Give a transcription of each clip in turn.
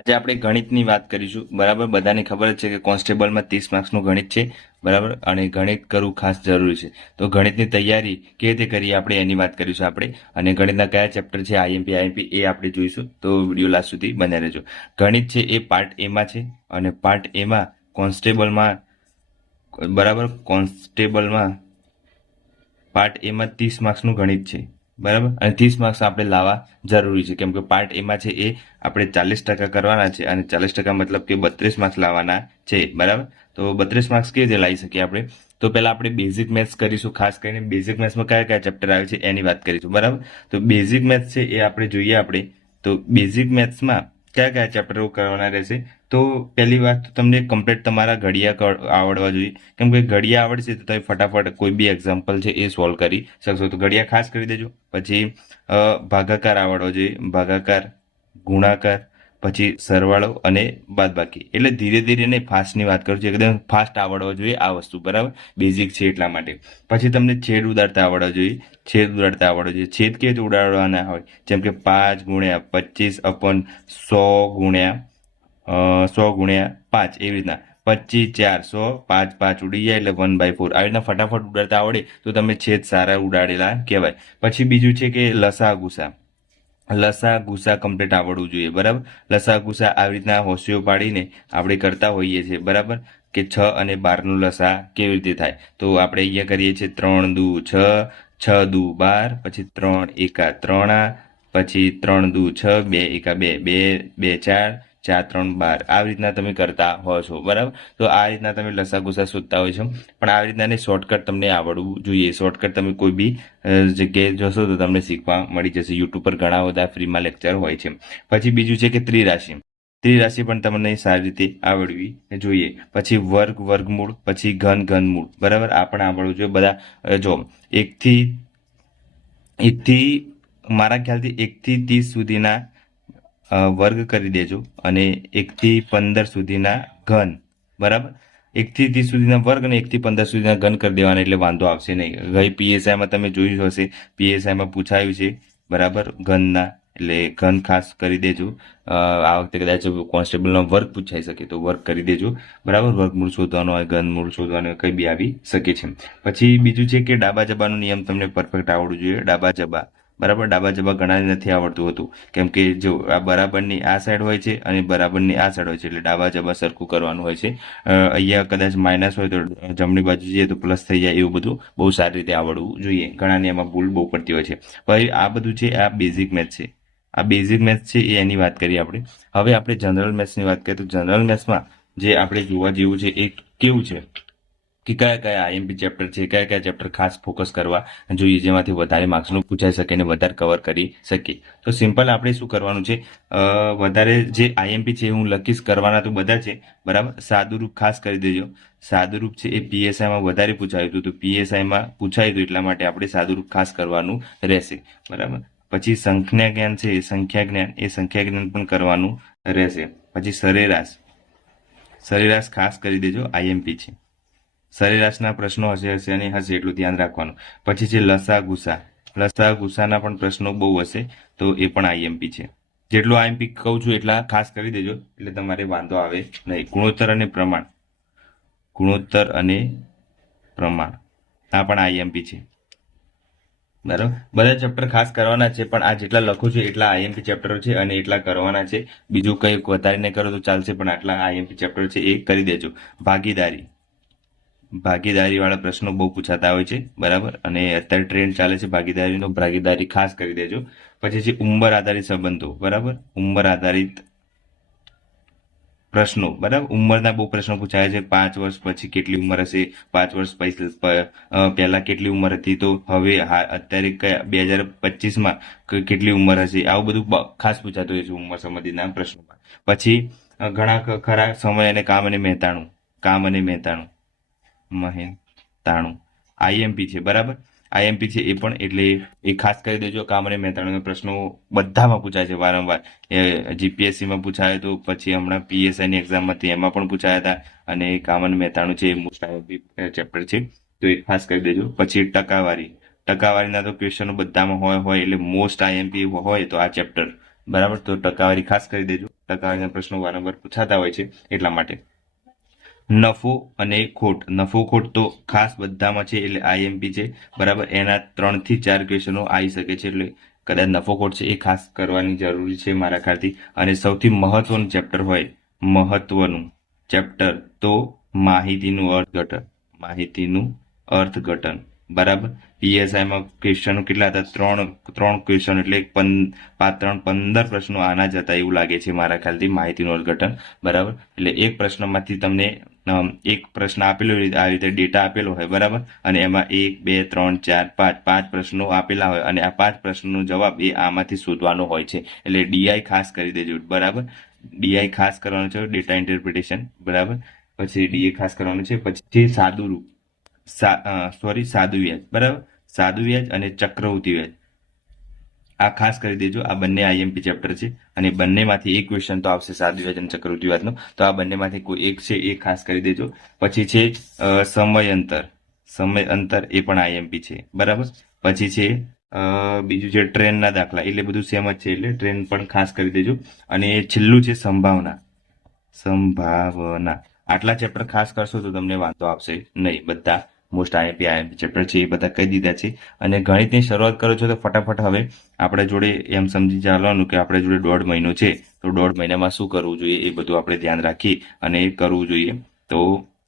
આજે આપણે ગણિતની વાત કરીશું. બરાબર, બધાને ખબર જ છે કે કોન્સ્ટેબલમાં 30 માર્ક્સનું ગણિત છે. બરાબર, અને ગણિત કરવું ખાસ જરૂરી છે. તો ગણિતની તૈયારી કેવી રીતે કરીએ આપણે એની વાત કરીશું આપણે. અને ગણિતના કયા ચેપ્ટર છે, આઈએમપી એ આપણે જોઈશું. તો વિડીયો લાસ્ટ સુધી બન્યા રહેજો. ગણિત છે એ પાર્ટ એમાં છે, અને પાર્ટ એમાં કોન્સ્ટેબલમાં, બરાબર, કોન્સ્ટેબલમાં પાર્ટ એમાં 30 માર્ક્સનું ગણિત છે. બરાબર, અને 30 માર્ક્સ આપણે લાવવા જરૂરી છે, કેમ કે પાર્ટ એમાં છે એ આપણે 40% કરવાના છે, અને 40% મતલબ કે 32 માર્ક્સ લાવવાના છે. બરાબર, તો 32 માર્ક્સ કેવી રીતે લાવી શકીએ આપણે? તો પહેલા આપણે બેઝિક મેથ્સ કરીશું. ખાસ કરીને બેઝિક મેથ્સમાં કયા કયા ચેપ્ટર આવે છે એની વાત કરીશું. બરાબર, તો બેઝિક મેથ્સ છે એ આપણે જોઈએ આપણે. તો બેઝિક મેથ્સમાં કયા કયા ચેપ્ટરો કરવાના રહેશે? તો પહેલી વાત તો તમને કમ્પ્લીટ તમારા ઘડિયા આવડવા જોઈએ, કેમ કે ઘડિયા આવડશે તો તમે ફટાફટ કોઈ બી એક્ઝામ્પલ છે એ સોલ્વ કરી શકશો. તો ઘડિયા ખાસ કરી દેજો. પછી ભાગાકાર આવડવો જોઈએ, ભાગાકાર, ગુણાકાર, પછી સરવાળો અને બાદબાકી. એટલે ધીરે ધીરે નહીં, ફાસ્ટની વાત કરું છું, એકદમ ફાસ્ટ આવડવો જોઈએ આ વસ્તુ. બરાબર, બેઝિક છે એટલા માટે. પછી તમને છેદ ઉડાડતા આવડવા જોઈએ. છેદ ઉડાડતા આવડવો જોઈએ. છેદ કેવી રીતે ઉડાડવાના હોય? જેમ કે 5 ગુણ્યા 25/100 ગુણ્યા 100 ગુણ્યા 5, એવી રીતના 25 4 100, 5 5 ઉડી જાય એટલે 1/4. આવી રીતના ફટાફટ ઉડાડતા આવડે તો તમે છેદ સારા ઉડાડેલા કહેવાય. પછી બીજું છે કે લસા ગુસા. લસા ગુસા કમ્પ્લીટ આવડવું જોઈએ. બરાબર, લસા ગુસા આવી રીતના હોશિયો પાડીને આપણે કરતા હોઈએ છીએ. બરાબર, કે 6 અને 12નું લસા કેવી રીતે થાય? તો આપણે અહીંયા કરીએ છીએ 3 દુ 6, 6 દુ 12, પછી 3 એકા 3, પછી 3 દુ 6, 2 એકા 2, 2 2 4, 4 3 12. આવી રીતના તમે કરતા હો છો. બરાબર, તો આ રીતના તમે લસા ગુસા શોધતા હોય છો. પણ આવી રીતના શોર્ટકટ તમને આવડવું જોઈએ. શોર્ટકટ તમે કોઈ બી જગ્યાએ જશો તો તમને શીખવા મળી જશે. યુટ્યુબ પર ઘણા બધા ફ્રીમાં લેક્ચર હોય છે. પછી બીજું છે કે ત્રિરાશિ. ત્રિરાશિ પણ તમને સારી રીતે આવડવી જોઈએ. પછી વર્ગ, વર્ગમૂળ, પછી ઘન, ઘનમૂળ. બરાબર, આ પણ આવડવું જોઈએ. બધા જો એકથી એકથી મારા ખ્યાલથી 1 થી 30 સુધીના વર્ગ કરી દેજો, અને 1 થી 15 સુધીના ઘન. બરાબર, 1 થી 30 સુધીના વર્ગ અને 1 થી 15 સુધીના ઘન કરી દેવાના, એટલે વાંધો આવશે નહીં. ગઈ પીએસઆઈમાં તમે જોયું હશે, પીએસઆઈમાં પૂછાયું છે. બરાબર, ઘનના, એટલે ઘન ખાસ કરી દેજો. આ વખતે કદાચ કોન્સ્ટેબલનો વર્ગ પૂછાઈ શકે તો વર્ગ કરી દેજો. બરાબર, વર્ગમૂળ શોધવાનો હોય, ઘનમૂળ શોધવાનું હોય, કંઈ બી આવી શકે છે. પછી બીજું છે કે ડાબા જબાનો નિયમ તમને પરફેક્ટ આવડવું જોઈએ. ડાબા જબા. બરાબર, ડાબા જબા ઘણાને નથી આવડતું હતું, કેમ કે જો આ બરાબરની આ સાઈડ હોય છે અને બરાબરની આ સાઈડ હોય છે, એટલે ડાબા જબા સરખું કરવાનું હોય છે. અહીંયા કદાચ માઇનસ હોય તો જમણી બાજુ જઈએ તો પ્લસ થઈ જાય, એવું બધું બહુ સારી રીતે આવડવું જોઈએ. ઘણાને એમાં ભૂલ બહુ પડતી હોય છે. પછી આ બધું છે, આ બેઝિક મેથ્સ છે. આ બેઝિક મેથ્સ છે એ એની વાત કરીએ આપણે. હવે આપણે જનરલ મેથ્સની વાત કરીએ તો જનરલ મેથ્સમાં જે આપણે જોવા જેવું છે એ કેવું છે કે કયા કયા આઈએમપી ચેપ્ટર છે, કયા કયા ચેપ્ટર ખાસ ફોકસ કરવા જોઈએ, જેમાંથી વધારે માર્ક્સનું પૂછાઈ શકે અને વધારે કવર કરી શકીએ. તો સિમ્પલ આપણે શું કરવાનું છે, વધારે જે આઈએમપી છે હું લખીશ, કરવાના તો બધા છે. બરાબર, સાદુરૂપ ખાસ કરી દેજો. સાદુરૂપ છે એ પીએસઆઈમાં વધારે પૂછાયું હતું, તો પીએસઆઈમાં પૂછાયું હતું એટલા માટે આપણે સાદુરૂપ ખાસ કરવાનું રહેશે. બરાબર, પછી સંખ્યા જ્ઞાન છે, સંખ્યા જ્ઞાન, એ સંખ્યા જ્ઞાન પણ કરવાનું રહેશે. પછી સરેરાશ, સરેરાશ ખાસ કરી દેજો, આઈએમપી છે. સરેરાશના પ્રશ્નો હશે અને હશે એટલું ધ્યાન રાખવાનું. પછી છે લસા ગુસા. લસા ગુસાના પણ પ્રશ્નો બહુ હશે, તો એ પણ આઈએમપી છે. જેટલું આઈએમપી કહું છું એટલા ખાસ કરી દેજો, એટલે તમારે વાંધો આવે નહીં. ગુણોત્તર અને પ્રમાણ. ગુણોત્તર અને પ્રમાણ, આ પણ આઈએમપી છે. બરાબર, બધા ચેપ્ટર ખાસ કરવાના છે, પણ આ જેટલા લખું છું એટલા આઈએમપી ચેપ્ટરો છે અને એટલા કરવાના છે. બીજું કંઈ વધારે નહીં કરો તો ચાલશે, પણ આટલા આઈએમપી ચેપ્ટર છે એ કરી દેજો. ભાગીદારી. ભાગીદારીવાળા પ્રશ્નો બહુ પૂછાતા હોય છે. બરાબર, અને અત્યારે ટ્રેન્ડ ચાલે છે ભાગીદારીનો. ભાગીદારી ખાસ કરી દેજો. પછી છે ઉંમર આધારિત સંબંધો. બરાબર, ઉંમર આધારિત પ્રશ્નો. બરાબર, ઉંમરના બહુ પ્રશ્નો પૂછાય છે. 5 વર્ષ પછી કેટલી ઉંમર હશે, 5 વર્ષ પહેલા કેટલી ઉંમર હતી, તો હવે અત્યારે 2025માં કેટલી ઉંમર હશે, આવું બધું ખાસ પૂછાતું હોય છે ઉંમર સંબંધિતના પ્રશ્નોમાં. પછી ઘણા ખરા સમય અને કામ અને મહેતાણું. કામ અને મહેતાણું, મહેતાણું આઈએમપી છે. બરાબર, આઈએમપી છે એ પણ, એટલે એ ખાસ કરી દેજો. કામ અને મહેતાણુના પ્રશ્નો બધામાં પૂછાય છે વારંવાર. જીપીએસસીમાં પૂછાય તો, પછી હમણાં પીએસઆઈની એક્ઝામમાંથી એમાં પણ પૂછાયા હતા. અને કામ અને મહેતાણું છે એ મોસ્ટ આઈએમપી ચેપ્ટર છે, તો એ ખાસ કરી દેજો. પછી ટકાવારી. ટકાવારીના તો ક્વેશ્ચનો બધામાં હોય એટલે મોસ્ટ આઈએમપી હોય તો આ ચેપ્ટર. બરાબર, તો ટકાવારી ખાસ કરી દેજો. ટકાવારીના પ્રશ્નો વારંવાર પૂછાતા હોય છે એટલા માટે. નફો અને ખોટ. નફો ખોટ તો ખાસ બધામાં છે એટલે આઈએમપી છે, બરાબર. એના 3 થી 4 ક્વેશ્ચનો આવી શકે છે, એટલે કદાચ નફો ખોટ છે એ ખાસ કરવાની જરૂરી છે મારા ખ્યાલથી. અને સૌથી મહત્વનું ચેપ્ટર હોય, મહત્વનું ચેપ્ટર તો માહિતીનું અર્થઘટન. માહિતીનું અર્થઘટન, બરાબર. પીએસઆઈમાં ક્વેશ્ચનો કેટલા હતા? ત્રણ ક્વેશ્ચન, એટલે 15 પ્રશ્નો આના જ હતા એવું લાગે છે મારા ખ્યાલથી, માહિતીનું અર્થઘટન, બરાબર. એટલે એક પ્રશ્નમાંથી તમને એક પ્રશ્ન આપેલો આ રીતે ડેટા આપેલો હોય, બરાબર. અને એમાં 1 2 3 4 5 5 પ્રશ્નો આપેલા હોય અને આ 5 પ્રશ્નોનો જવાબ એ આમાંથી શોધવાનો હોય છે. એટલે ડીઆઈ ખાસ કરી દેજો, બરાબર. ડીઆઈ ખાસ કરવાનું છે, ડેટા ઇન્ટરપ્રિટેશન, બરાબર. પછી ડીએ ખાસ કરવાનું છે. પછી સાદું રૂપ, સાદું વ્યાજ, બરાબર. સાદું વ્યાજ અને ચક્રવૃદ્ધિ વ્યાજ આ ખાસ કરી દેજો. આ બંને આઈએમપી ચેપ્ટર છે અને બંનેમાંથી એક ક્વેશ્ચન તો આવશે સાદું વ્યાજ અને ચક્રવૃદ્ધિ વ્યાજનો, તો આ બંનેમાંથી કોઈ એક છે એ ખાસ કરી દેજો. પછી છે સમય અંતર. સમય અંતર એ પણ આઈએમપી છે, બરાબર. પછી છે બીજું છે ટ્રેનના દાખલા, એટલે બધું સેમ જ છે, એટલે ટ્રેન પણ ખાસ કરી દેજો. અને છેલ્લું છે સંભાવના. સંભાવના આટલા ચેપ્ટર ખાસ કરશો તો તમને વાંધો આવશે નહીં. બધા મોસ્ટ આઈએમપી ચેપ્ટર છે એ બધા કહી દીધા છે. અને ગણિતની શરૂઆત કરો છો તો ફટાફટ હવે આપણે જોડે એમ સમજી ચાલવાનું કે આપણે જોડે 1.5 મહિનો છે, તો 1.5 મહિનામાં શું કરવું જોઈએ એ બધું આપણે ધ્યાન રાખી અને કરવું જોઈએ. તો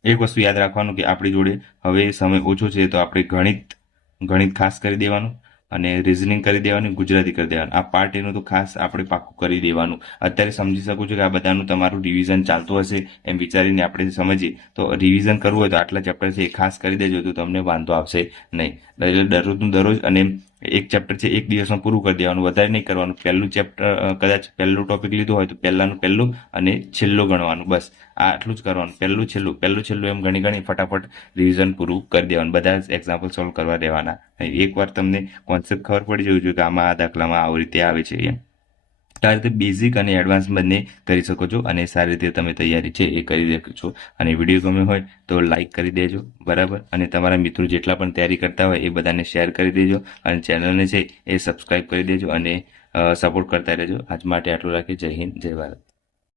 એક વસ્તુ યાદ રાખવાનું કે આપણી જોડે હવે સમય ઓછો છે, તો આપણે ગણિત ખાસ કરી દેવાનું અને રિઝનિંગ કરી દેવાનું, ગુજરાતી કરી દેવાનું. આ પાર્ટ એનું તો ખાસ આપણે પાક્કું કરી દેવાનું. અત્યારે સમજી શકું છું કે આ બધાનું તમારું રિવિઝન ચાલતું હશે એમ વિચારીને આપણે સમજીએ, તો રિવિઝન કરવું હોય તો આટલા ચેપ્ટર છે એ ખાસ કરી દેજો, તો તમને વાંધો આવશે નહીં. એટલે દરરોજનું દરરોજ, અને એક ચેપ્ટર છે એક દિવસમાં પૂરું કરી દેવાનું, વધારે નહીં કરવાનું. પહેલું ચેપ્ટર કદાચ પહેલું ટોપિક લીધું હોય તો પહેલું અને છેલ્લું ગણવાનું, બસ આટલું જ કરવાનું. પહેલું છેલ્લું એમ ગણી ફટાફટ રિવિઝન પૂરું કરી દેવાનું. બધા જ એક્ઝામ્પલ સોલ્વ કરવા દેવાના. એકવાર તમને કોન્સેપ્ટ ખબર પડી જવું જોઈએ કે આમાં આ દાખલામાં આવી રીતે આવે છે એમ. તો આ રીતે બેઝિક અને એડવાન્સ બંને કરી શકો છો અને સારી રીતે તમે તૈયારી છે એ કરી શકો છો. અને વિડીયો ગમ્યો હોય તો લાઈક કરી દેજો, બરાબર. અને તમારા મિત્રો જેટલા પણ તૈયારી કરતા હોય એ બધાને શેર કરી દેજો અને ચેનલને છે એ સબસ્ક્રાઇબ કરી દેજો અને સપોર્ટ કરતા રહેજો. આજ માટે આટલું રાખી. જય હિન્દ, જય ભારત.